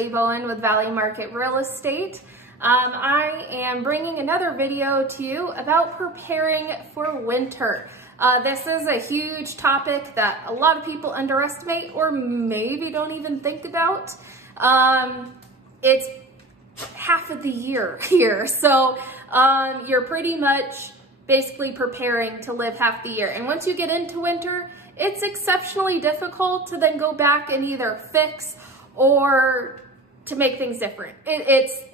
Joey Bowen with Valley Market Real Estate. I am bringing another video to you about preparing for winter. This is a huge topic that a lot of people underestimate or maybe don't even think about. It's half of the year here, so you're pretty much basically preparing to live half the year. And once you get into winter, it's exceptionally difficult to then go back and either fix or to make things different.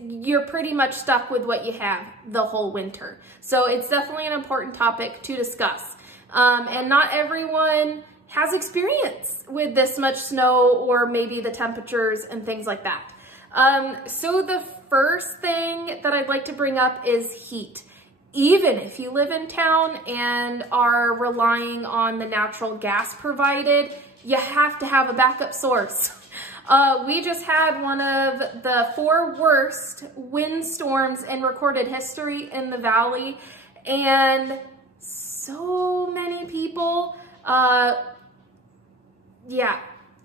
You're pretty much stuck with what you have the whole winter. So it's definitely an important topic to discuss. And not everyone has experience with this much snow or maybe the temperatures and things like that. So the first thing that I'd like to bring up is heat. Even if you live in town and are relying on the natural gas provided, you have to have a backup source. We just had one of the 4 worst windstorms in recorded history in the valley, and so many people,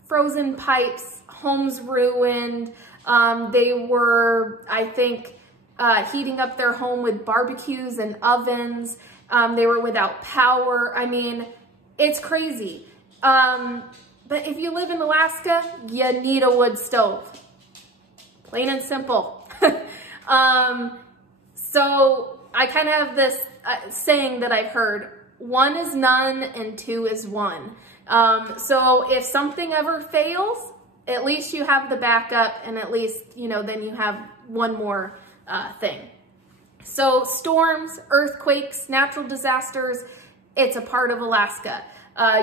frozen pipes, homes ruined. They were, I think, heating up their home with barbecues and ovens. They were without power. I mean, it's crazy. But if you live in Alaska, you need a wood stove. Plain and simple. So I kind of have this saying that I've heard, 1 is none and 2 is 1. So if something ever fails, at least you have the backup, and at least, then you have one more thing. So storms, earthquakes, natural disasters, it's a part of Alaska.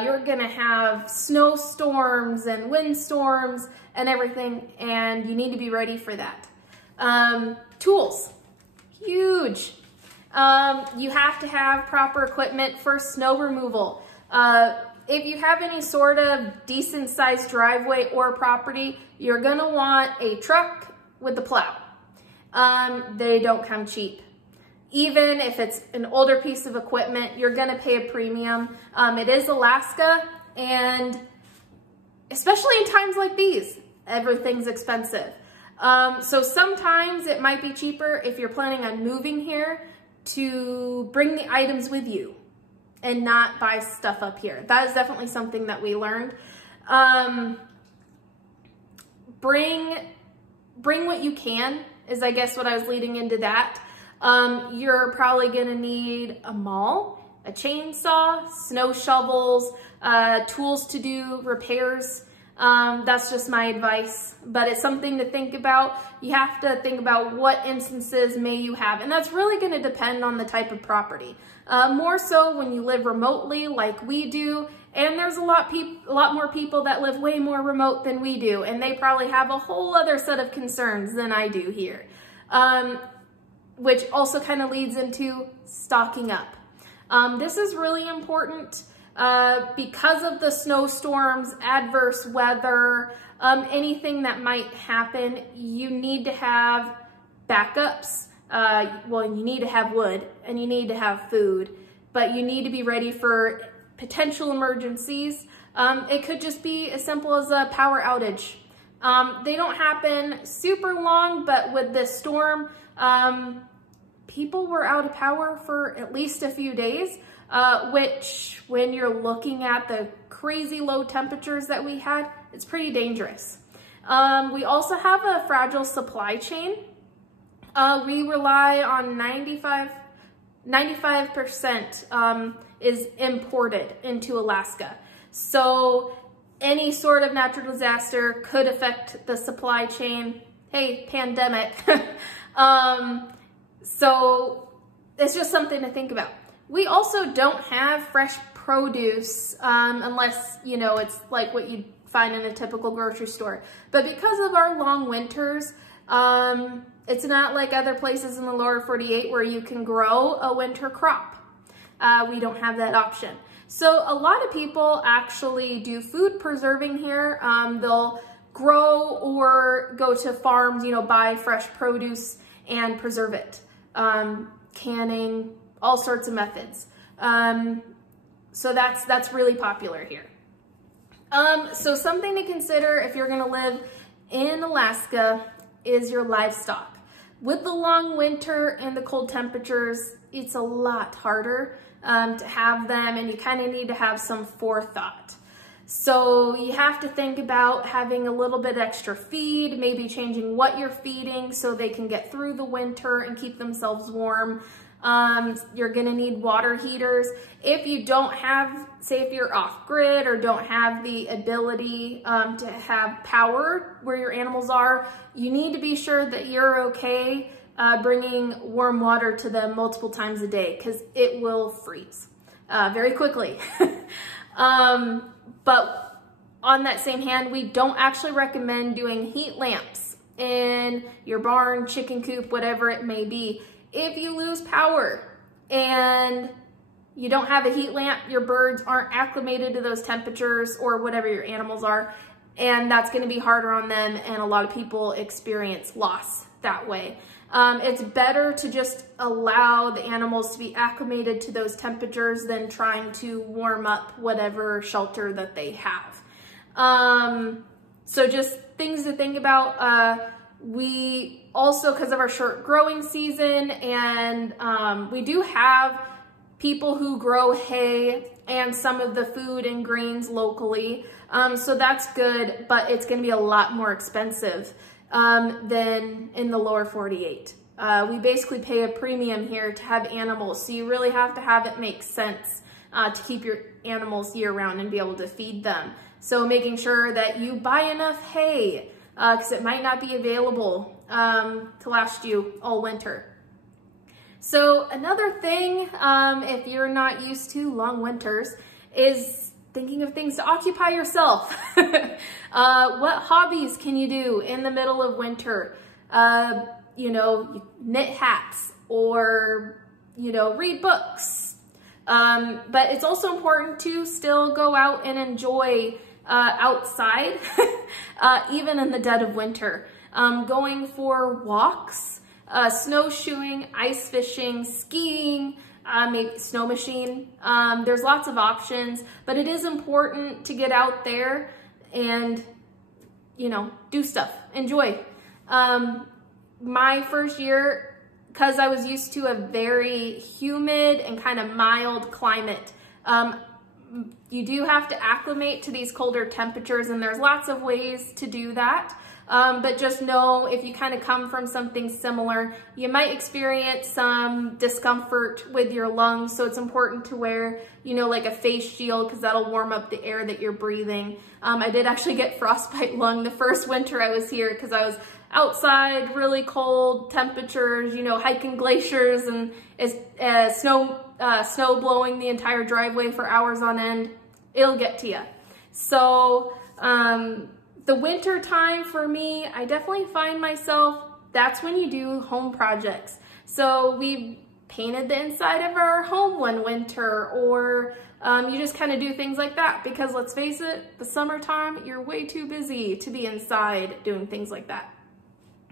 You're gonna have snowstorms and windstorms and everything, and you need to be ready for that. Tools, huge. You have to have proper equipment for snow removal. If you have any sort of decent sized driveway or property, you're gonna want a truck with the plow. They don't come cheap. Even if it's an older piece of equipment, you're gonna pay a premium. It is Alaska, and especially in times like these, everything's expensive. So sometimes it might be cheaper if you're planning on moving here to bring the items with you and not buy stuff up here. That is definitely something that we learned. Bring what you can is, I guess, what I was leading into that. You're probably gonna need a maul, a chainsaw, snow shovels, tools to do repairs. That's just my advice, but it's something to think about. You have to think about what instances may you have, and that's really gonna depend on the type of property. More so when you live remotely like we do, and there's a lot more people that live way more remote than we do, and they probably have a whole other set of concerns than I do here. Which also kind of leads into stocking up. This is really important because of the snowstorms, adverse weather, anything that might happen. You need to have backups. Well, you need to have wood and you need to have food, but you need to be ready for potential emergencies. It could just be as simple as a power outage. They don't happen super long, but with this storm, people were out of power for at least a few days, which when you're looking at the crazy low temperatures that we had, it's pretty dangerous. We also have a fragile supply chain. We rely on 95% is imported into Alaska. So any sort of natural disaster could affect the supply chain. Hey, pandemic. So it's just something to think about. We also don't have fresh produce unless, it's like what you'd find in a typical grocery store. But because of our long winters, it's not like other places in the lower 48 where you can grow a winter crop. We don't have that option. So a lot of people actually do food preserving here. They'll grow or go to farms, buy fresh produce and preserve it. Canning, all sorts of methods. So that's really popular here. So something to consider if you're gonna live in Alaska is your livestock. With the long winter and the cold temperatures, it's a lot harder to have them, and you kind of need to have some forethought. So you have to think about having a little bit extra feed, maybe changing what you're feeding so they can get through the winter and keep themselves warm. You're gonna need water heaters. If you don't have, say if you're off grid or don't have the ability to have power where your animals are, you need to be sure that you're okay bringing warm water to them multiple times a day, because it will freeze very quickly. But on that same hand, we don't actually recommend doing heat lamps in your barn, chicken coop, whatever it may be. If you lose power and you don't have a heat lamp, your birds aren't acclimated to those temperatures or whatever your animals are, and that's going to be harder on them, and a lot of people experience loss that way. It's better to just allow the animals to be acclimated to those temperatures than trying to warm up whatever shelter that they have. So just things to think about. We also, because of our short growing season, and we do have people who grow hay and some of the food and grains locally. So that's good, but it's going to be a lot more expensive than in the lower 48. We basically pay a premium here to have animals, so you really have to have it make sense to keep your animals year round and be able to feed them. So making sure that you buy enough hay, because it might not be available to last you all winter. So another thing, if you're not used to long winters, is thinking of things to occupy yourself. What hobbies can you do in the middle of winter? You know, you knit hats, or, you know, read books. But it's also important to still go out and enjoy outside, even in the dead of winter. Going for walks, snowshoeing, ice fishing, skiing, maybe snow machine. There's lots of options, but it is important to get out there and, you know, do stuff, enjoy. My first year, because I was used to a very humid and kind of mild climate, you do have to acclimate to these colder temperatures, and there's lots of ways to do that. But just know, if you kind of come from something similar, you might experience some discomfort with your lungs. So it's important to wear, you know, like a face shield, because that'll warm up the air that you're breathing. I did actually get frostbite lung the first winter I was here, because I was outside, really cold temperatures, you know, hiking glaciers, and snow blowing the entire driveway for hours on end. It'll get to you. So the winter time for me, I definitely find myself, that's when you do home projects. So we painted the inside of our home one winter, or you just kind of do things like that, because let's face it, the summertime, you're way too busy to be inside doing things like that.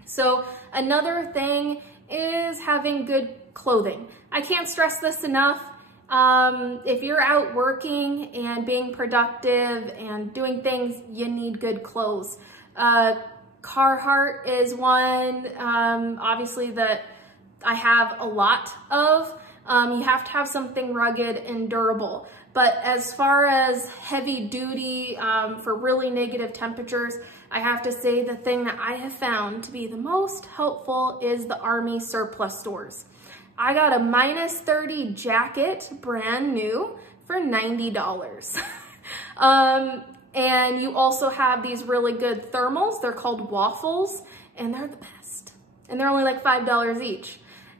So another thing is having good clothing. I can't stress this enough. If you're out working and being productive and doing things, you need good clothes. Carhartt is one, obviously, that I have a lot of. You have to have something rugged and durable. But as far as heavy duty, for really negative temperatures, I have to say the thing that I have found to be the most helpful is the Army surplus stores. I got a -30 jacket, brand new, for $90. And you also have these really good thermals. They're called waffles, and they're the best. And they're only like $5 each.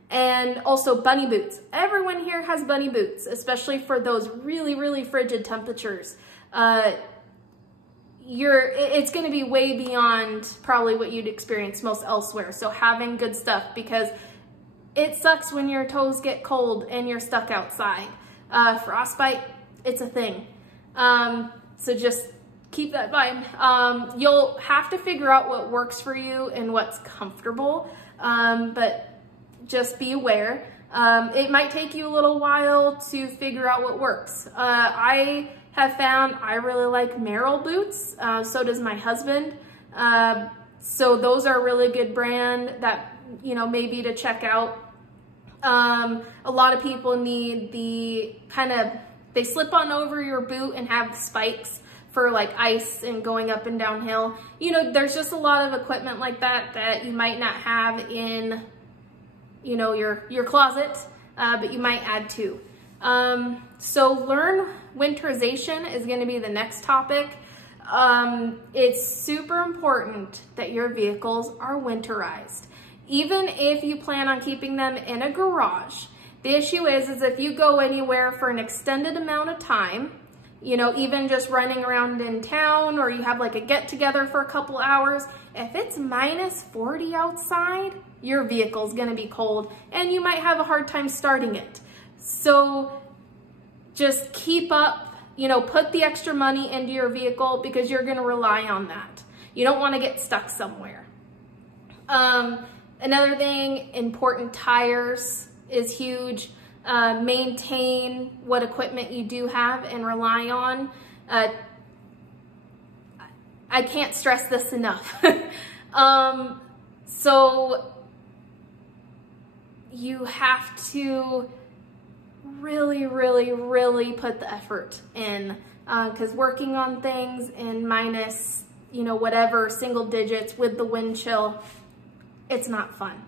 And also bunny boots. Everyone here has bunny boots, especially for those really, really frigid temperatures. It's going to be way beyond probably what you'd experience most elsewhere. So having good stuff, because it sucks when your toes get cold and you're stuck outside. Frostbite, it's a thing. So just keep that in mind. You'll have to figure out what works for you and what's comfortable, but just be aware. It might take you a little while to figure out what works. I have found I really like Merrell boots. So does my husband. So those are a really good brand that, you know, maybe to check out. A lot of people need the they slip on over your boot and have spikes for like ice and going up and downhill. You know, there's just a lot of equipment like that that you might not have in, you know, your closet, but you might add to. So learn winterization is going to be the next topic. It's super important that your vehicles are winterized. Even if you plan on keeping them in a garage, the issue is if you go anywhere for an extended amount of time, you know, even just running around in town, or you have like a get together for a couple hours, if it's minus 40 outside, your vehicle's gonna be cold and you might have a hard time starting it. So just keep up, you know, put the extra money into your vehicle because you're gonna rely on that. You don't wanna get stuck somewhere. Another thing, important tires is huge. Maintain what equipment you do have and rely on. I can't stress this enough. So you have to really put the effort in, because working on things in minus, you know, whatever single digits with the wind chill, it's not fun.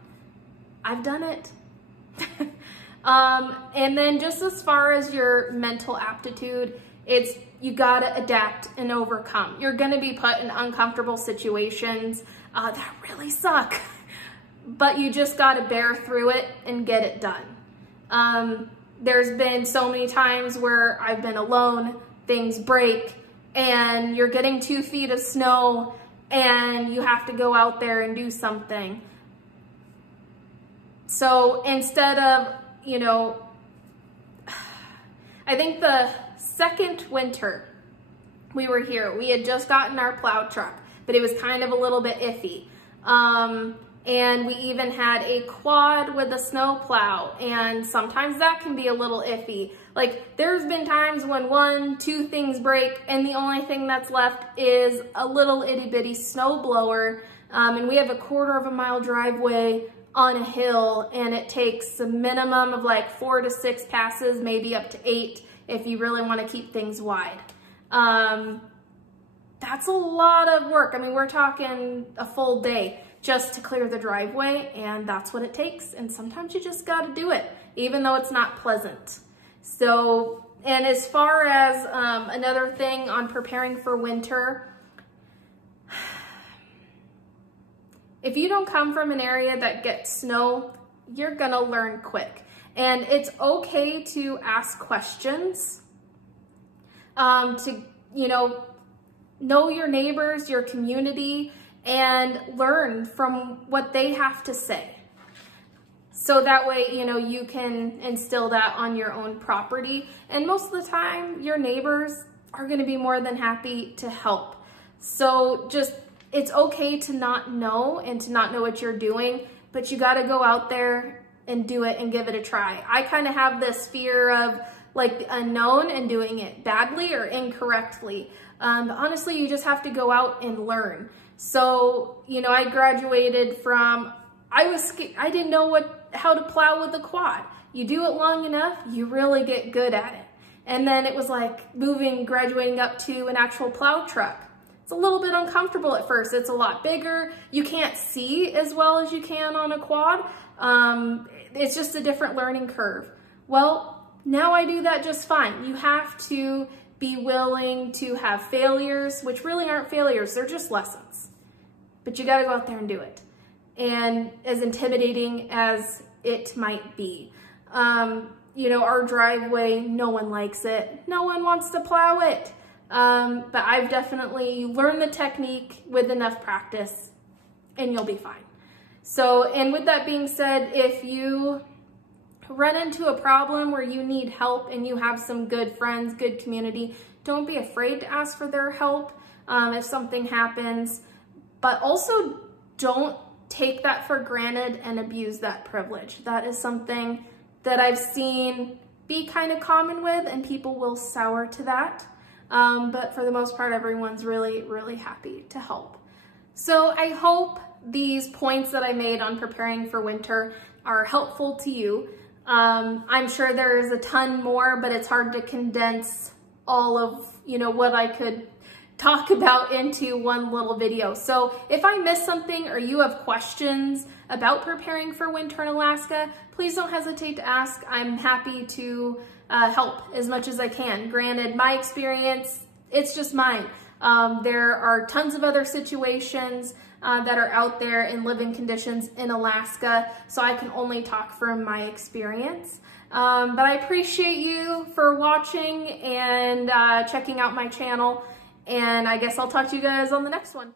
I've done it. And then just as far as your mental aptitude, it's you gotta adapt and overcome. You're gonna be put in uncomfortable situations that really suck, but you just gotta bear through it and get it done. There's been so many times where I've been alone, things break, and you're getting 2 feet of snow and you have to go out there and do something. So instead of, you know, I think the second winter we were here, we had just gotten our plow truck, but it was kind of a little bit iffy. And we even had a quad with a snow plow, and sometimes that can be a little iffy. Like, there's been times when 1, 2 things break and the only thing that's left is a little itty bitty snow blower. And we have a 1/4 mile driveway on a hill, and it takes a minimum of like 4 to 6 passes, maybe up to 8 if you really want to keep things wide. That's a lot of work. I mean, we're talking a full day just to clear the driveway, and that's what it takes. And sometimes you just got to do it, even though it's not pleasant. So, and as far as another thing on preparing for winter, if you don't come from an area that gets snow, you're gonna learn quick. And it's okay to ask questions, to, you know your neighbors, your community, and learn from what they have to say. So that way, you know, you can instill that on your own property. And most of the time, your neighbors are gonna be more than happy to help. So just, it's okay to not know and to not know what you're doing, but you got to go out there and do it and give it a try. I kind of have this fear of like the unknown and doing it badly or incorrectly. But honestly, you just have to go out and learn. So, you know, I graduated from, I didn't know how to plow with a quad. You do it long enough, you really get good at it. And then it was like graduating up to an actual plow truck. It's a little bit uncomfortable at first. It's a lot bigger. You can't see as well as you can on a quad. It's just a different learning curve. Well, now I do that just fine. You have to be willing to have failures, which really aren't failures. They're just lessons. But you got to go out there and do it. And as intimidating as it might be, you know, our driveway, no one likes it. No one wants to plow it. But I've definitely learned the technique with enough practice and you'll be fine. So, and with that being said, if you run into a problem where you need help and you have some good friends, good community, don't be afraid to ask for their help if something happens, but also don't take that for granted and abuse that privilege. That is something that I've seen be kind of common with, and people will sour to that. But for the most part, everyone's really happy to help. So I hope these points that I made on preparing for winter are helpful to you. I'm sure there is a ton more, but it's hard to condense all of, what I could talk about into one little video. So if I missed something or you have questions about preparing for winter in Alaska, please don't hesitate to ask. I'm happy to help as much as I can. Granted, my experience, it's just mine. There are tons of other situations that are out there in living conditions in Alaska, so I can only talk from my experience. But I appreciate you for watching and checking out my channel, and I guess I'll talk to you guys on the next one.